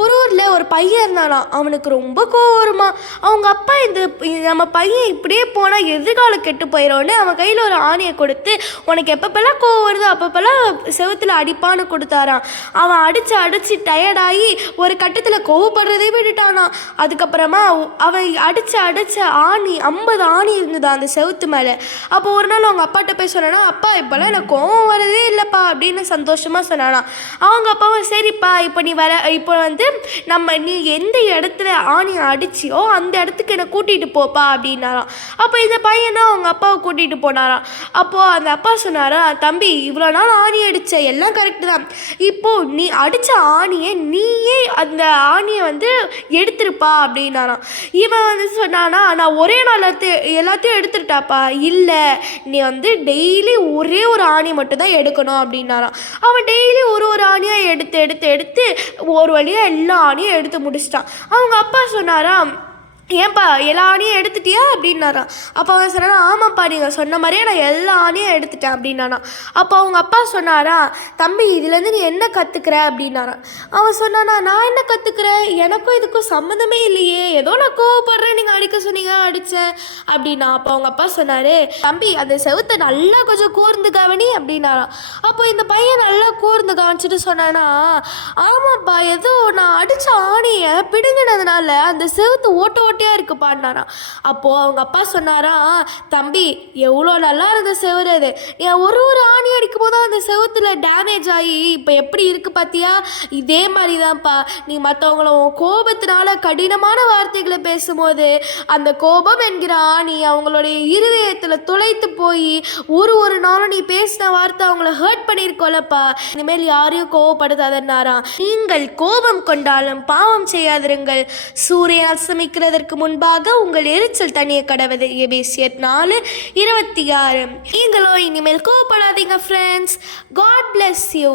ஒரு ஊரில் ஒரு பையன் இருந்தானா. அவனுக்கு ரொம்ப கோவம் வருமா. அவங்க அப்பா நம்ம பையன் இப்படியே போனால் எதிர்காலம் கெட்டு போயிடும்னு அவன் கையில் ஒரு ஆணியை கொடுத்து, உனக்கு எப்பப்பெல்லாம் கோவம் வருதோ அப்பப்பெல்லாம் செவுத்தில் அடிப்பான்னு கொடுத்தாரான். அவன் அடித்து டயர்டாகி ஒரு கட்டத்தில் கோவப்படுறதே விட்டுட்டானா. அதுக்கப்புறமா அவன் அடித்த ஆணி 50 ஆணி இருந்தது அந்த செவுத்து மேலே. அப்போ ஒரு நாள் அவங்க அப்பாட்ட போய் சொன்னானா, அப்பா இப்போல்லாம் எனக்கு கோவம் வரதே இல்லைப்பா அப்படின்னு சந்தோஷமாக சொன்னானா. அவங்க அப்பாவும் சரிப்பா இப்போ நீ எந்த இடத்துல ஆணியை அடிச்சியோ அந்த இடத்துக்கு என்னை கூட்டிகிட்டு போப்பா அப்படின்னாராம். அப்போ இந்த பையனா அவங்க அப்பாவை கூட்டிகிட்டு போனாராம். அப்போது அந்த அப்பா சொன்னாரா, தம்பி இவ்வளோ நாள் ஆணி அடித்த எல்லாம் கரெக்டு தான், இப்போது நீ அடித்த ஆணியை நீயே அந்த ஆணியை எடுத்துருப்பா அப்படின்னாராம். இவன் சொன்னானா, நான் ஒரே நாள் எல்லாத்தையும் எடுத்துட்டாப்பா. இல்லை, நீ டெய்லி ஒரே ஒரு ஆணி மட்டும் தான் எடுக்கணும் அப்படின்னாராம். அவன் டெய்லி ஒரு ஆணியாக எடுத்து ஒரு வழியாக எல்லா ஆணியும் எடுத்து முடிச்சிட்டான். அவங்க அப்பா சொன்னாராம், ஏன்பா எல்லா ஆணியும் எடுத்துட்டியா அப்படின்னாராம். அப்போ அவன் சொன்னானா, ஆமாப்பா நீங்கள் சொன்ன மாதிரியே நான் எல்லா ஆணியும் எடுத்துட்டேன் அப்படின்னானா. அப்போ அவங்க அப்பா சொன்னாரா, தம்பி இதுலேருந்து நீ என்ன கற்றுக்குற அப்படின்னாரான். அவன் சொன்னானா, நான் என்ன கற்றுக்குறேன், எனக்கும் இதுக்கும் சம்மந்தமே இல்லையே, ஏதோ நான் கோவப்படுறேன், நீங்கள் அடிக்க சொன்னீங்க அடித்தேன் அப்படின்னா. அப்போ அவங்க அப்பா சொன்னார், தம்பி அந்த செவுத்தை நல்லா கொஞ்சம் கூர்ந்து கவனி அப்படின்னாரான். அப்போ இந்த பையன் நல்லா கூர்ந்து கவனிச்சுட்டு சொன்னானா, ஆமாப்பா ஏதோ நான் அடித்த ஆணியை பிடுங்கினதுனால அந்த செவுத்து ஓட்ட இருக்குப்பான்னாராம். அப்போது அவங்க அப்பா சொன்னாரா, தம்பி எவ்வளோ நல்லா இருந்த செவுறு அது, நீ ஒரு ஆணி அடிக்கும் போது அந்த செவுத்துல டேமேஜ் ஆகி இப்போ எப்படி இருக்கு பார்த்தியா, இதே மாதிரி தான்ப்பா நீ மற்றவங்கள கோபத்தினால கடினமான வார்த்தைகளை பேசும்போது அந்த கோபம் என்கிற ஆணி அவங்களுடைய இருதயத்தில் துளைத்து போய் ஒரு நாளும் நீ பேசின வார்த்தை அவங்கள ஹர்ட் பண்ணியிருக்கோலப்பா, இனிமேல் யாரையும் கோவப்படுத்தாதன்னாராம். நீங்கள் கோபம் கொண்டாலும் பாவம் செய்யாதிருங்கள், சூரியன் அஸ்தமிக்கிறதற்கு முன்பாக உங்கள் எரிச்சல் தனிய கடவது. எபேசியர் 4:26. நீங்களோ இனிமேல் கோவப்படாதீங்க ஃப்ரெண்ட்ஸ். God bless you.